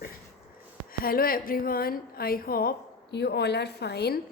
Hello everyone, I hope you all are fine.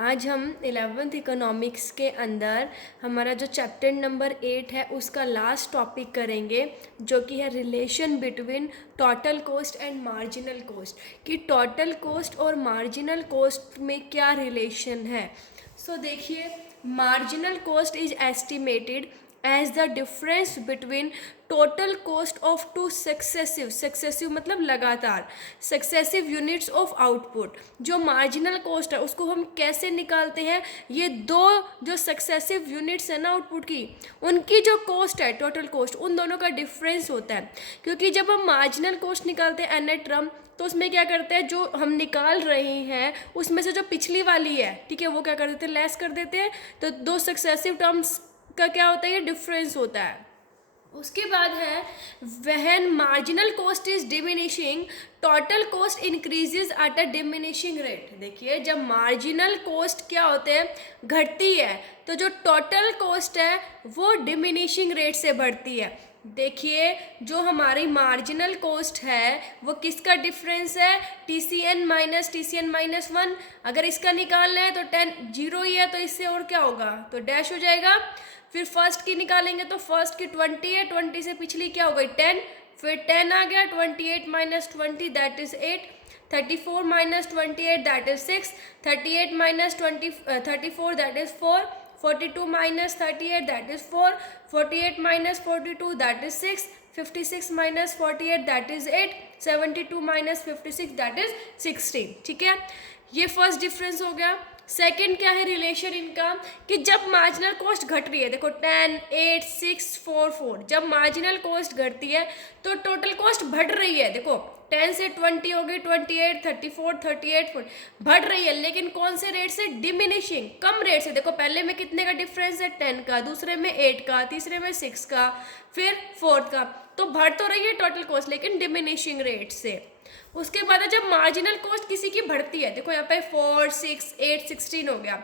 आज हम 11th economics के अंदर हमारा जो चैप्टर नंबर 8 है उसका लास्ट टॉपिक करेंगे, जो कि है relation between total cost and marginal cost, कि टोटल कॉस्ट और मार्जिनल कॉस्ट में क्या रिलेशन है। सो देखिए, marginal cost is estimated as the difference between total cost of two successive मतलब लगातार सक्सेसिव यूनिट्स ऑफ आउटपुट। जो मार्जिनल कॉस्ट है उसको हम कैसे निकालते हैं, ये दो जो सक्सेसिव यूनिट्स है ना आउटपुट की, उनकी जो कॉस्ट है टोटल कॉस्ट, उन दोनों का डिफरेंस होता है। क्योंकि जब हम मार्जिनल कॉस्ट निकालते हैं एन टर्म, तो उसमें क्या करते हैं, जो हम निकाल रहे हैं उसमें से जो पिछली वाली है, ठीक है, वो क्या कर देते हैं, लेस कर देते हैं। तो दो सक्सेसिव टर्म्स का क्या होता है, ये डिफरेंस होता है। उसके बाद है when marginal cost is diminishing total cost increases at a diminishing rate. देखिए, जब मार्जिनल कॉस्ट क्या होते हैं, घटती है, तो जो टोटल कॉस्ट है वो डिमिनिशिंग रेट से बढ़ती है। देखिए, जो हमारी मार्जिनल कॉस्ट है वो किसका डिफरेंस है, T C N minus one. अगर इसका निकालना है तो 10 जीरो ही है, तो इससे और क्या होगा, तो डैश हो जाएगा। फिर फर्स्ट की निकालेंगे तो फर्स्ट की 20 है, 20 से पिछली क्या हो गई 10, फिर 10 आ गया, 28 minus 20 that is 8, 34 minus 28 that is 6, 38 minus 34 that is 4, 42 minus 38 that is 4, 48 minus 42 that is 6, 56 minus 48 that is 8, 72 minus 56 that is 16। ठीक है, ये फर्स्ट डिफरेंस हो गया। सेकंड क्या है रिलेशन इनका, कि जब मार्जिनल कॉस्ट घट रही है, देखो 10, 8, 6, 4, 4, जब मार्जिनल कॉस्ट घटती है तो टोटल कॉस्ट बढ़ रही है। देखो 10 से 20 हो गई, 28, 34, 38 बढ़ रही है, लेकिन कौन से रेट से, डिमिनिशिंग, कम रेट से। देखो पहले में कितने का डिफरेंस है, 10 का, दूसरे में 8 का, तीसरे में 6 का, फिर फोर्थ का। तो बढ़ तो रही है टोटल कॉस्ट, लेकिन डिमिनिशिंग रेट से। उसके बाद जब मार्जिनल कॉस्ट किसी की बढ़ती है, देखो यहाँ पे 4, 6, 8, 16 हो गया,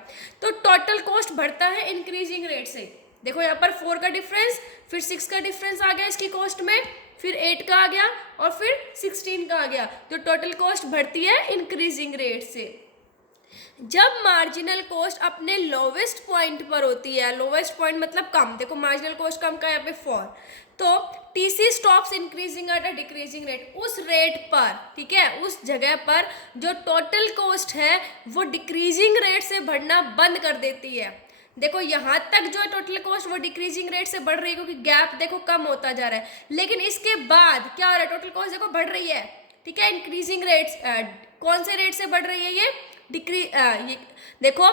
तो टोटल कॉस्ट बढ़ता है इंक्रीजिंग रेट से। देखो यहाँ पर 4 का डिफरेंस, फिर 6 का डिफरेंस आ गया इसकी कॉस्ट में, फिर 8 का आ गया और फिर 16 का आ गया, तो टोटल कॉस्ट बढ़ती है इंक्रीजिंग रेट से। जब मार्जिनल कॉस्ट अपने लोवेस्ट पॉइंट पर होती है, लोवेस्ट पॉइंट मतलब कम, देखो मार्जिनल कॉस्ट कम का यहाँ पे 4, तो TC stops increasing at a decreasing rate. उस रेट पर, ठीक है, उस जगह पर जो टोटल कॉस्ट है वो डिक्रीजिंग रेट से बढ़ना बंद कर देती है। देखो यहाँ तक जो है टोटल कॉस्ट वो डिक्रीजिंग रेट से बढ़ रही है, क्योंकि गैप देखो कम होता जा रहा है, लेकिन इसके बाद क्या हो रहा है, टोटल कॉस्ट देखो बढ़ रही है, ठीक है, इंक्रीजिंग रेट्स। कौन से रेट से बढ़ रही है, ये ये देखो,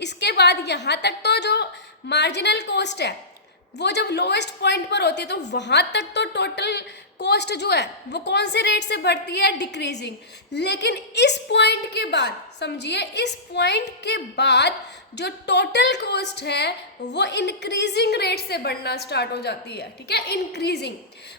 इसके बाद यहाँ तक तो जो मार्जिनल कॉस्ट है वो जब लोएस्ट पॉइंट पर होती है, तो वहां तक तो टोटल कॉस्ट जो है वो कौन से रेट से बढ़ती है, डिक्रीजिंग। लेकिन इस पॉइंट के बाद, समझिए, इस पॉइंट के बाद जो टोटल कॉस्ट है वो इंक्रीजिंग रेट से बढ़ना स्टार्ट हो जाती है। ठीक है, इंक्रीजिंग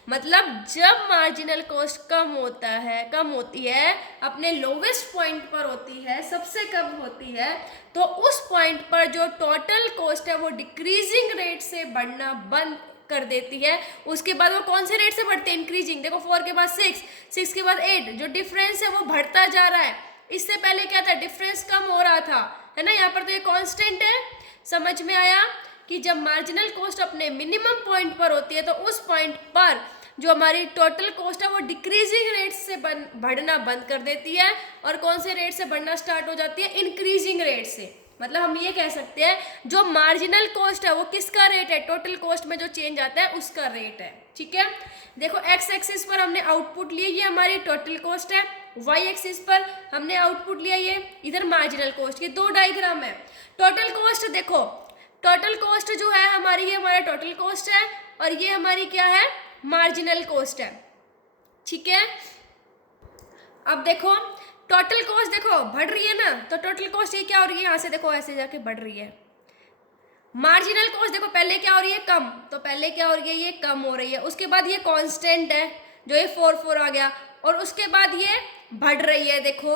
मतलब जब मार्जिनल कॉस्ट कम होता है, कम होती है, अपने लोवेस्ट पॉइंट पर होती है, सबसे कम होती है, तो उस पॉइंट पर जो टोटल कॉस्ट है वो डिक्रीजिंग रेट से बढ़ना बंद कर देती है। उसके बाद वो कौन से रेट से बढ़ते हैं, इंक्रीजिंग। देखो 4 के बाद 6, 6 के बाद 8, जो डिफरेंस है वो बढ़ता जा रहा है। इससे पहले क्या था, डिफरेंस कम हो रहा था, है ना, यहाँ पर तो ये कांस्टेंट है। समझ में आया कि जब मार्जिनल कॉस्ट अपने मिनिमम पॉइंट पर होती है तो उस पॉइंट पर जो हमारी टोटल कॉस्ट है वो डिक्रीजिंग रेट से बढ़ना बंद कर देती है, और कौन से रेट से बढ़ना स्टार्ट हो जाती है, इंक्रीजिंग रेट से। मतलब हम ये कह सकते हैं जो मार्जिनल कॉस्ट है वो किसका रेट है, टोटल कॉस्ट में जो चेंज आता है उसका रेट है। ठीक है, देखो एक्स एक्सिस पर हमने आउटपुट लिए, ये हमारी टोटल कॉस्ट है, वाई एक्सिस पर हमने आउटपुट लिया, ये इधर मार्जिनल कॉस्ट। ये दो डायग्राम है। टोटल कॉस्ट देखो, टोटल कॉस्ट जो है हमारी, ये हमारा टोटल कॉस्ट है, और ये हमारी क्या है, मार्जिनल कॉस्ट है। ठीक है, अब देखो टोटल कॉस्ट देखो बढ़ रही है ना, तो टोटल कॉस्ट ये क्या हो रही है, यहाँ से देखो ऐसे जाके बढ़ रही है। मार्जिनल कॉस्ट देखो पहले क्या हो रही है, कम, तो पहले क्या हो रही है, ये कम हो रही है। उसके बाद ये कांस्टेंट है, जो ये 4 4 आ गया, और उसके बाद ये बढ़ रही है, देखो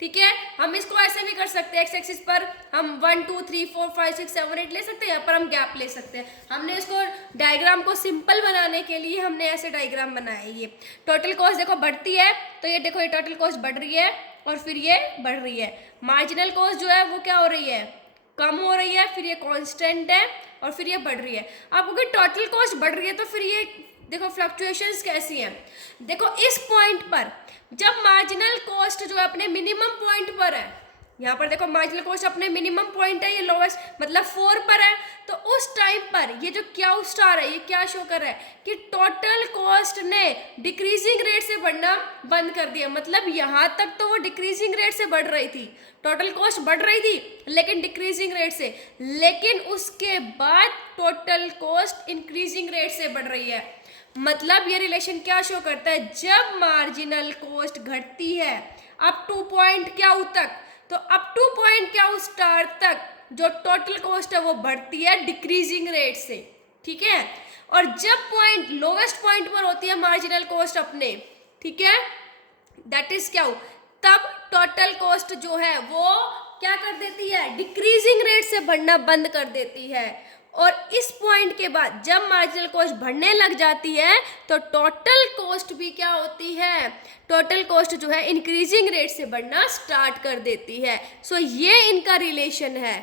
ठीक है। हम इसको ऐसे भी कर सकते हैं, एक्स एक्सिस पर हम 1 2 3 4 5 6 7 8 ले सकते हैं, यहाँ पर हम गैप ले सकते हैं। हमने इसको डायग्राम को सिंपल बनाने के लिए हमने ऐसे डायग्राम बनाया है। ये टोटल कॉस्ट देखो बढ़ती है, तो ये देखो ये टोटल कॉस्ट बढ़ रही है और फिर ये बढ़ रही है। मार्जिनल कॉस्ट जो है वो क्या हो रही है, कम हो रही है, फिर ये कांस्टेंट है और फिर ये बढ़ रही है। अब अगर टोटल कॉस्ट बढ़ रही है तो फिर ये देखो फ्लक्चुएशंस कैसी हैं। देखो इस पॉइंट पर जब मार्जिनल कॉस्ट जो है अपने मिनिमम पॉइंट पर है, यहाँ पर देखो मार्जिनल कॉस्ट अपने मिनिमम पॉइंट है, ये लोवेस्ट मतलब 4 पर है, तो उस टाइम पर ये जो क्यू स्टार है ये क्या शो कर रहा है कि टोटल कॉस्ट ने डिक्रीजिंग रेट से बढ़ना बंद कर दिया। मतलब यहाँ तक तो वो डिक्रीजिंग रेट से बढ़ रही थी, टोटल कॉस्ट बढ़ रही थी लेकिन डिक्रीजिंग रेट से, लेकिन उसके बाद टोटल कॉस्ट इंक्रीजिंग रेट से बढ़ रही है। मतलब ये रिलेशन क्या शो करता है, जब मार्जिनल कॉस्ट घटती है अप टू पॉइंट क्यू तक, तो up two point Q star तक जो टोटल कॉस्ट है वो बढ़ती है डिक्रीजिंग रेट से, ठीक है। और जब पॉइंट लोवेस्ट पॉइंट पर होती है मार्जिनल कॉस्ट अपने, ठीक है, दैट इज क्या, तब टोटल कॉस्ट जो है वो क्या कर देती है, डिक्रीजिंग रेट से बढ़ना बंद कर देती है। और इस पॉइंट के बाद जब मार्जिनल कॉस्ट बढ़ने लग जाती है तो टोटल कॉस्ट भी क्या होती है, टोटल कॉस्ट जो है इंक्रीजिंग रेट से बढ़ना स्टार्ट कर देती है। सो ये इनका रिलेशन है।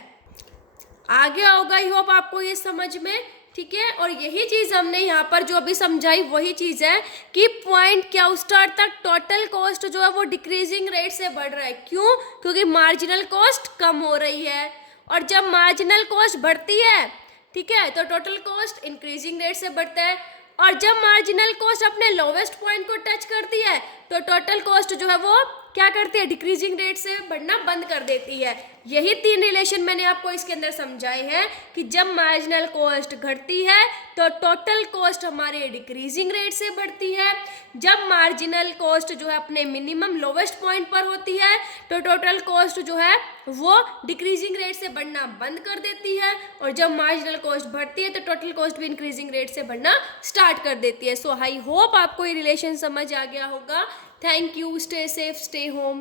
आगे होगा, आई होप आपको ये समझ में, ठीक है। और यही चीज़ हमने यहाँ पर जो अभी समझाई वही चीज़ है कि पॉइंट क्यू स्टार तक टोटल कॉस्ट जो है वो डिक्रीजिंग रेट से बढ़ रहा है। क्यों, क्योंकि मार्जिनल कॉस्ट कम हो रही है, और जब मार्जिनल कॉस्ट बढ़ती है, ठीक है, तो टोटल कॉस्ट इंक्रीजिंग रेट से बढ़ता है। और जब मार्जिनल कॉस्ट अपने लोवेस्ट पॉइंट को टच करती है तो टोटल कॉस्ट जो है वो क्या करती है, डिक्रीजिंग रेट से बढ़ना बंद कर देती है। यही 3 रिलेशन मैंने आपको इसके अंदर समझाए हैं कि जब मार्जिनल कॉस्ट घटती है तो टोटल कॉस्ट हमारे डिक्रीजिंग रेट से बढ़ती है, जब मार्जिनल कॉस्ट जो है अपने मिनिमम लोवेस्ट पॉइंट पर होती है तो टोटल कॉस्ट जो है वो डिक्रीजिंग रेट से बढ़ना बंद कर देती है, और जब मार्जिनल कॉस्ट बढ़ती है तो टोटल कॉस्ट भी इंक्रीजिंग रेट से बढ़ना स्टार्ट कर देती है। सो आई होप आपको ये रिलेशन समझ आ गया होगा। Thank you, stay safe, stay home.